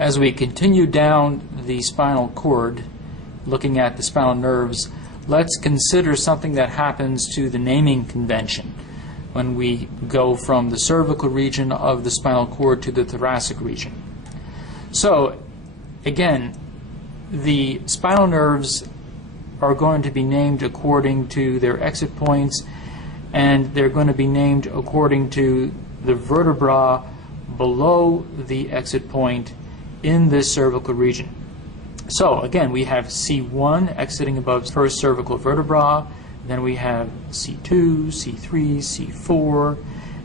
As we continue down the spinal cord, looking at the spinal nerves, let's consider something that happens to the naming convention when we go from the cervical region of the spinal cord to the thoracic region. So, again, the spinal nerves are going to be named according to their exit points, and they're going to be named according to the vertebra below the exit point in this cervical region. So again, we have C1 exiting above first cervical vertebra, then we have C2, C3, C4,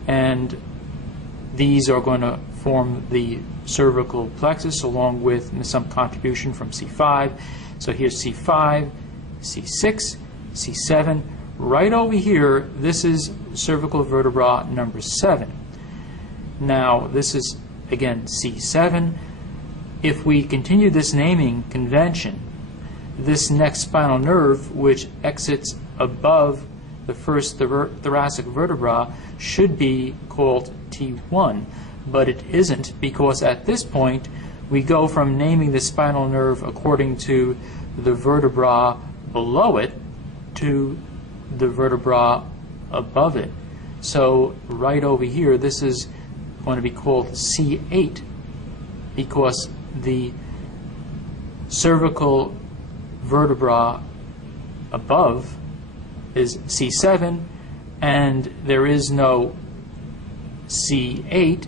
and these are going to form the cervical plexus along with some contribution from C5. So here's C5, C6, C7. Right over here, this is cervical vertebra number 7. Now this is again C7. If we continue this naming convention, this next spinal nerve, which exits above the first thoracic vertebra, should be called T1, but it isn't, because at this point we go from naming the spinal nerve according to the vertebra below it to the vertebra above it. So right over here, this is going to be called C8, because the cervical vertebra above is C7, and there is no C8,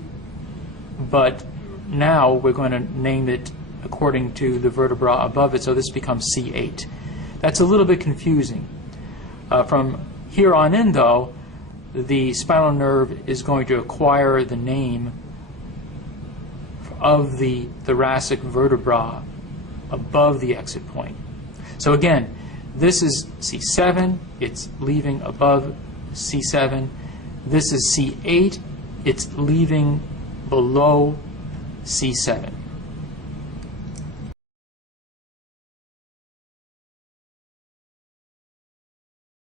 but now we're going to name it according to the vertebra above it, so this becomes C8. That's a little bit confusing. From here on in, though, the spinal nerve is going to acquire the name of the thoracic vertebra above the exit point. So again, this is C7, it's leaving above C7. This is C8, it's leaving below C7.